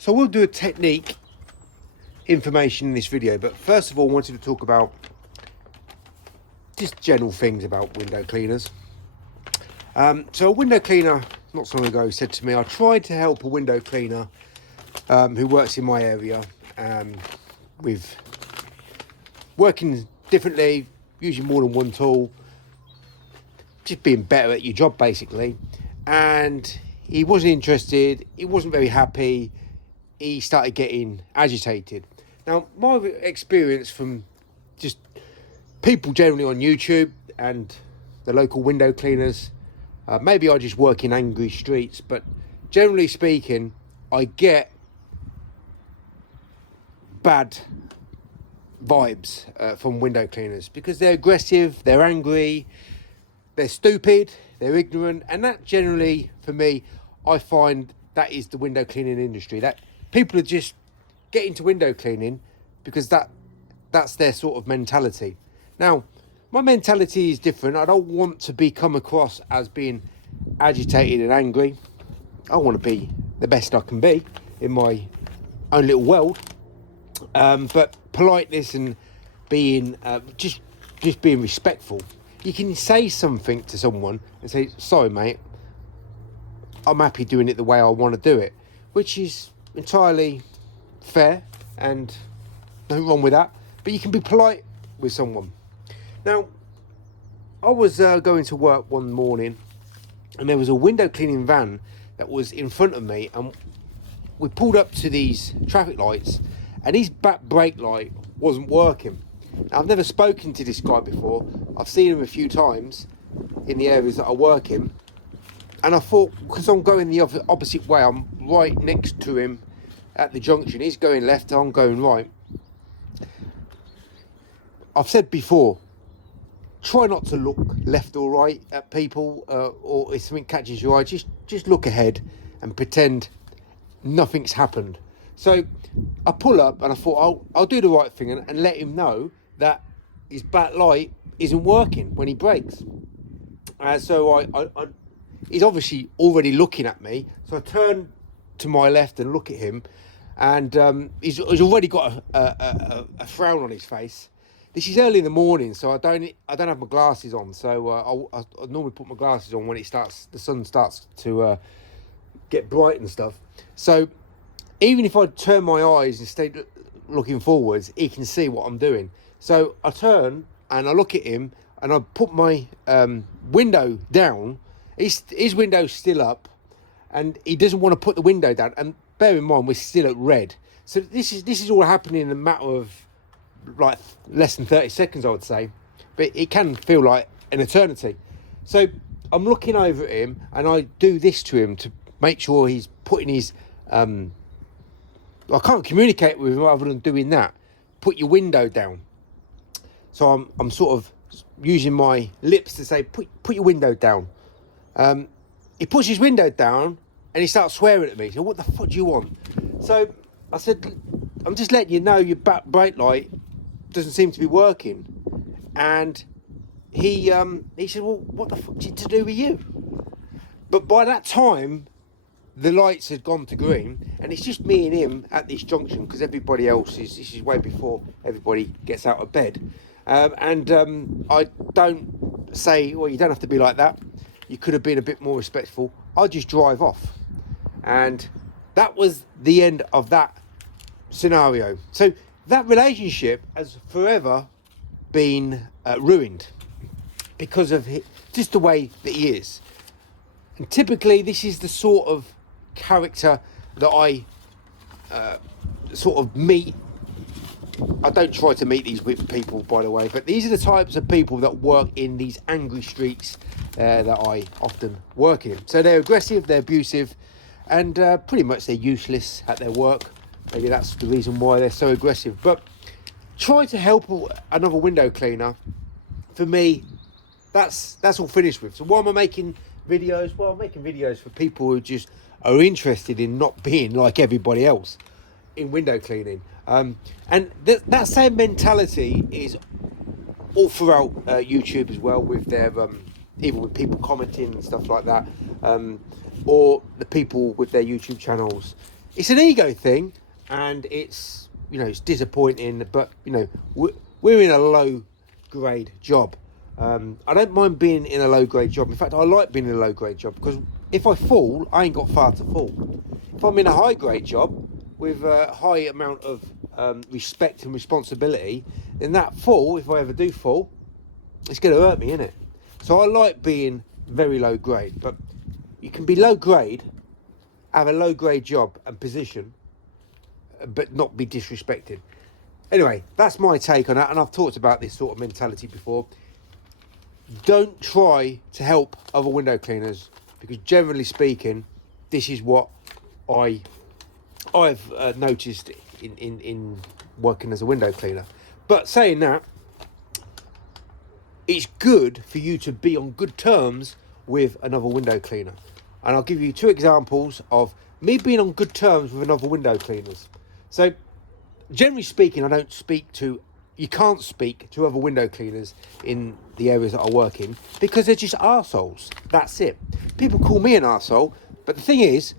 So we'll do a technique information in this video, but first of all I wanted to talk about just general things about window cleaners. So a window cleaner not so long ago said to me, I tried to help a window cleaner who works in my area with working differently, using more than one tool, just being better at your job basically. And he wasn't interested, he wasn't very happy, he started getting agitated. Now, my experience from just people generally on YouTube and the local window cleaners, maybe I just work in angry streets, but generally speaking, I get bad vibes from window cleaners because they're aggressive, they're angry, they're stupid, they're ignorant, and that generally, for me, I find that is the window cleaning industry. That people are just get into window cleaning because that's their sort of mentality. Now, my mentality is different. I don't want to be come across as being agitated and angry. I want to be the best I can be in my own little world. But politeness and being just being respectful. You can say something to someone and say, sorry mate, I'm happy doing it the way I want to do it, which is entirely fair and nothing wrong with that, but you can be polite with someone. Now, I was going to work one morning and there was a window cleaning van that was in front of me, and we pulled up to these traffic lights and his back brake light wasn't working. Now, I've never spoken to this guy before. I've seen him a few times in the areas that I work in, and I thought, because I'm going the opposite way, I'm right next to him at the junction, he's going left, I'm going right. I've said before, try not to look left or right at people, or if something catches your eye, just look ahead and pretend nothing's happened. So I pull up and I thought I'll do the right thing and let him know that his back light isn't working when he brakes. So he's obviously already looking at me, so I turn to my left and look at him, and he's already got a frown on his face. This is early in the morning, so I don't have my glasses on, so I normally put my glasses on when the sun starts to get bright and stuff. So even if I turn my eyes and stay looking forwards, he can see what I'm doing. So I turn and I look at him and I put my window down. His window's still up and he doesn't want to put the window down. And bear in mind, we're still at red. So this is all happening in a matter of like less than 30 seconds, I would say. But it can feel like an eternity. So I'm looking over at him and I do this to him to make sure he's putting his... I can't communicate with him other than doing that. Put your window down. So I'm sort of using my lips to say, put your window down. He puts his window down and he starts swearing at me. So what the fuck do you want? So I said, I'm just letting you know your back brake light doesn't seem to be working. And he said, well, what the fuck is it to do with you? But by that time, the lights had gone to green, and it's just me and him at this junction because everybody else this is way before everybody gets out of bed. I don't say, well, you don't have to be like that. You could have been a bit more respectful. I just drive off. And that was the end of that scenario. So that relationship has forever been ruined because of just the way that he is. And typically, this is the sort of character that I sort of meet. I don't try to meet these people, by the way, but these are the types of people that work in these angry streets that I often work in. So they're aggressive, they're abusive, and pretty much they're useless at their work. Maybe that's the reason why they're so aggressive. But try to help another window cleaner. For me, that's all finished with. So why am I making videos? Well, I'm making videos for people who just are interested in not being like everybody else in window cleaning. And that same mentality is all throughout YouTube as well, with their even with people commenting and stuff like that, or the people with their YouTube channels it's an ego thing, and it's, you know, it's disappointing, but, you know, we're in a low grade job. I don't mind being in a low grade job. In fact, I like being in a low grade job, because if I fall, I ain't got far to fall. If I'm in a high grade job with a high amount of respect and responsibility, then that fall, if I ever do fall, it's going to hurt me, innit? So I like being very low grade, but you can be low grade, have a low grade job and position, but not be disrespected. Anyway, that's my take on that, and I've talked about this sort of mentality before. Don't try to help other window cleaners, because generally speaking, this is what I've noticed in working as a window cleaner. But saying that, it's good for you to be on good terms with another window cleaner. And I'll give you 2 examples of me being on good terms with another window cleaners. So, generally speaking, you can't speak to other window cleaners in the areas that I work in, because they're just arseholes. That's it. People call me an arsehole, but the thing is,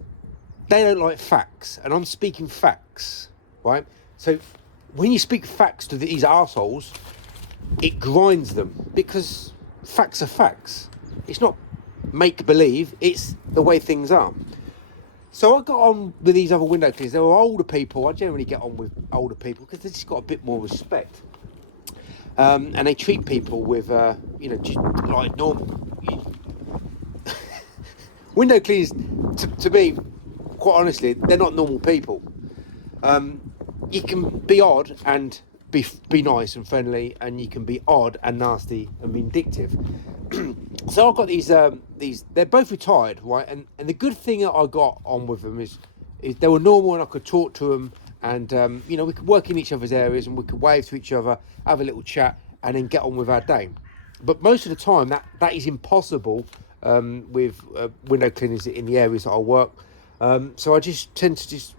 they don't like facts, and I'm speaking facts, right? So when you speak facts to these arseholes, it grinds them, because facts are facts. It's not make-believe, it's the way things are. So I got on with these other window cleaners. They were older people. I generally get on with older people because they just got a bit more respect. And they treat people with, you know, just like normal. Window cleaners, to me, quite honestly, they're not normal people. You can be odd and be nice and friendly, and you can be odd and nasty and vindictive. So I've got these, they're both retired, right? And the good thing that I got on with them is they were normal, and I could talk to them, and, you know, we could work in each other's areas, and we could wave to each other, have a little chat, and then get on with our day. But most of the time, that is impossible with window cleaners in the areas that I work. So I just tend to just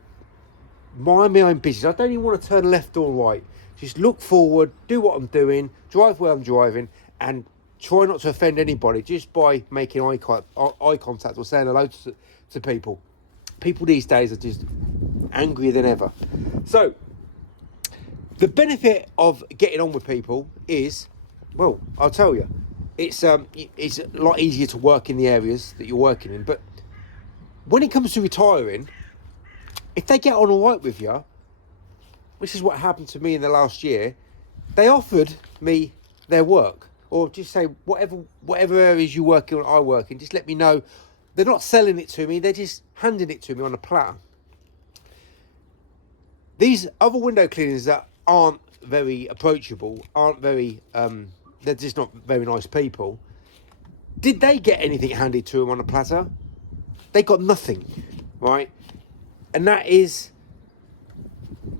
mind my own business. I don't even want to turn left or right. Just look forward, do what I'm doing, drive where I'm driving, and try not to offend anybody just by making eye contact or saying hello to people. People these days are just angrier than ever. So the benefit of getting on with people is, well, I'll tell you, it's a lot easier to work in the areas that you're working in. But when it comes to retiring, if they get on all right with you, which is what happened to me in the last year, they offered me their work, or just say, whatever areas you work in or I work in, just let me know. They're not selling it to me, they're just handing it to me on a platter. These other window cleaners that aren't very approachable, aren't very, they're just not very nice people. Did they get anything handed to them on a platter? They got nothing, right? And that is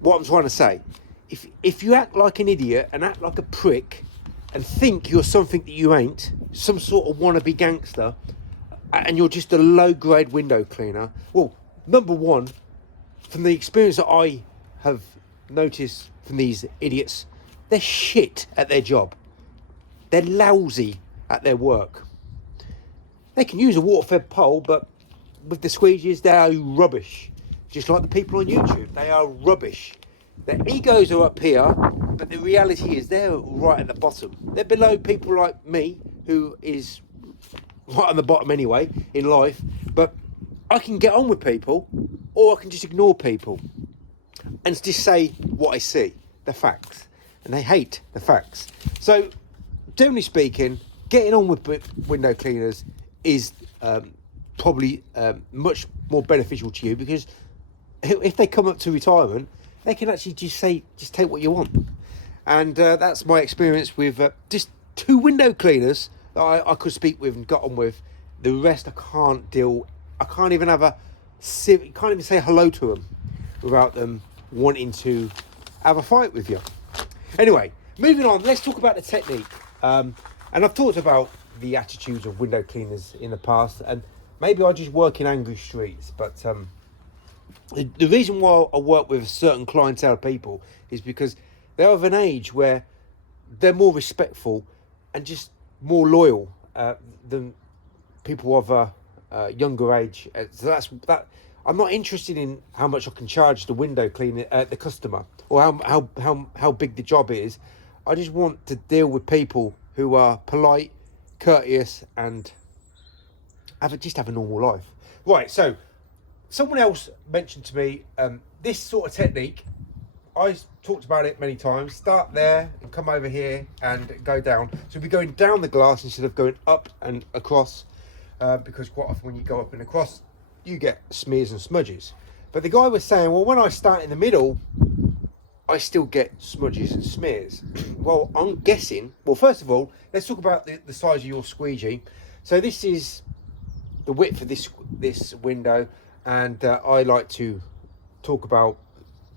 what I'm trying to say. If you act like an idiot and act like a prick and think you're something that you ain't, some sort of wannabe gangster, and you're just a low-grade window cleaner, well, number one, from the experience that I have noticed from these idiots, they're shit at their job. They're lousy at their work. They can use a water-fed pole, but with the squeegees, they are rubbish. Just like the people on YouTube, they are rubbish. Their egos are up here, but the reality is they're right at the bottom. They're below people like me, who is right on the bottom anyway in life. But I can get on with people, or I can just ignore people and just say what I see, the facts. And they hate the facts. So, generally speaking, getting on with window cleaners is probably much more beneficial to you, because if they come up to retirement, they can actually just take what you want. And that's my experience with just 2 window cleaners that I could speak with and got on with. The rest I can't even can't even say hello to them without them wanting to have a fight with you. Anyway, moving on, let's talk about the technique. And I've talked about the attitudes of window cleaners in the past, and maybe I just work in angry streets, but the reason why I work with certain clientele people is because they're of an age where they're more respectful and just more loyal than people of a younger age. So that I'm not interested in how much I can charge the window cleaner, the customer, or how big the job is. I just want to deal with people who are polite, courteous, and have a normal life. Right, so someone else mentioned to me this sort of technique. I talked about it many times. Start there and come over here and go down. So we'll be going down the glass instead of going up and across, because quite often when you go up and across, you get smears and smudges. But the guy was saying, well, when I start in the middle, I still get smudges and smears. Well, I'm guessing, well, first of all, let's talk about the size of your squeegee. So this is the width of this window, and I like to talk about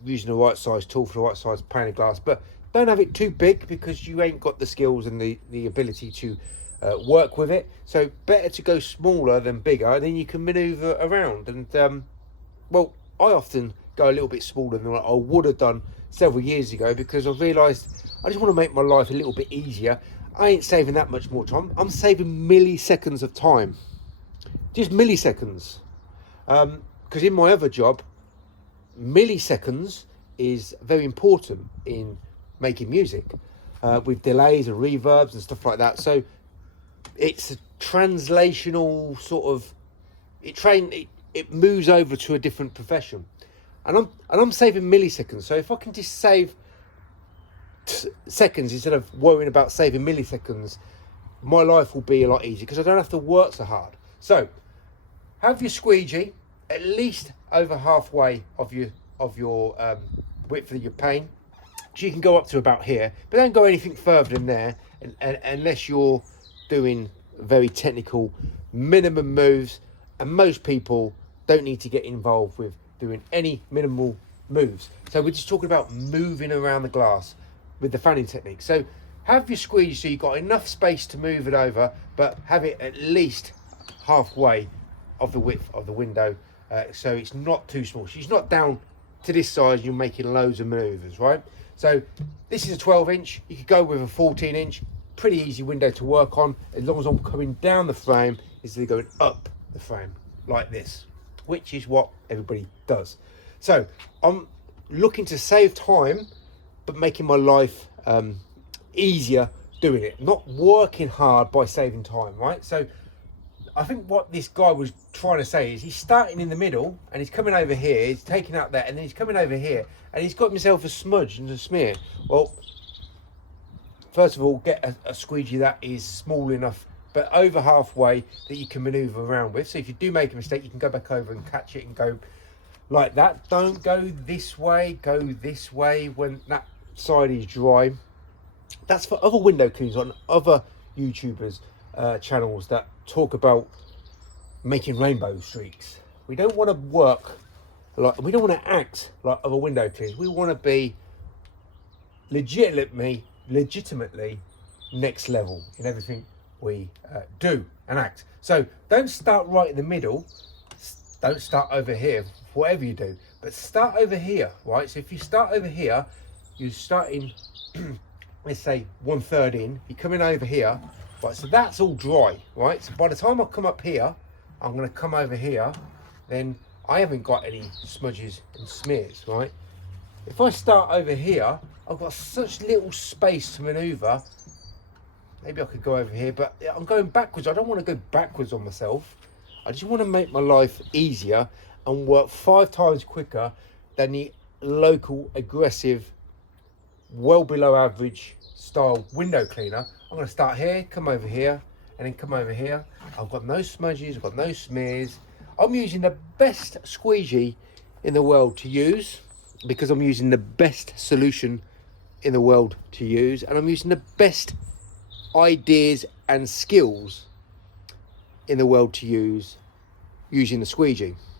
using the right size tool for the right size pane of glass, but don't have it too big because you ain't got the skills and the ability to work with it. So better to go smaller than bigger, then you can maneuver around. And well, I often go a little bit smaller than what I would have done several years ago, because I've realised I just want to make my life a little bit easier. I ain't saving that much more time. I'm saving milliseconds of time, just milliseconds, because in my other job, milliseconds is very important in making music, with delays and reverbs and stuff like that. So it's a translational sort of, it moves over to a different profession, and I'm saving milliseconds. So if I can just save seconds instead of worrying about saving milliseconds, my life will be a lot easier because I don't have to work so hard. So have your squeegee at least over halfway of your width of your pane, so you can go up to about here, but don't go anything further than there, and unless you're doing very technical minimum moves, and most people don't need to get involved with doing any minimal moves. So we're just talking about moving around the glass with the fanning technique. So have your squeegee so you've got enough space to move it over, but have it at least halfway of the width of the window, so it's not too small. So it's not down to this size, you're making loads of maneuvers, right? So this is a 12-inch. You could go with a 14-inch. Pretty easy window to work on, as long as I'm coming down the frame instead of going up the frame like this, which is what everybody does. So I'm looking to save time, but making my life easier doing it, not working hard by saving time, right? So I think what this guy was trying to say is he's starting in the middle and he's coming over here, he's taking out that, and then he's coming over here and he's got himself a smudge and a smear. Well, first of all, get a squeegee that is small enough but over halfway that you can maneuver around with. So if you do make a mistake, you can go back over and catch it and go like that. Don't go this way, go this way when that side is dry. That's for other window cleaners on other YouTubers channels that talk about making rainbow streaks. We don't want to work like, we don't want to act like other window cleaners. We want to be legitimately next level in everything we do and act. So don't start right in the middle, don't start over here, whatever you do, but start over here, right? So if you start over here, you're starting let's say 1/3 in, you're coming over here, right? So that's all dry, right? So by the time I come up here, I'm going to come over here, then I haven't got any smudges and smears, right? If I start over here, I've got such little space to maneuver. Maybe I could go over here, but I'm going backwards. I don't want to go backwards on myself. I just want to make my life easier and work 5 times quicker than the local aggressive, well below average style window cleaner. I'm going to start here, come over here, and then come over here. I've got no smudges, I've got no smears. I'm using the best squeegee in the world to use, because I'm using the best solution in the world to use, and I'm using the best ideas and skills in the world to use using the squeegee.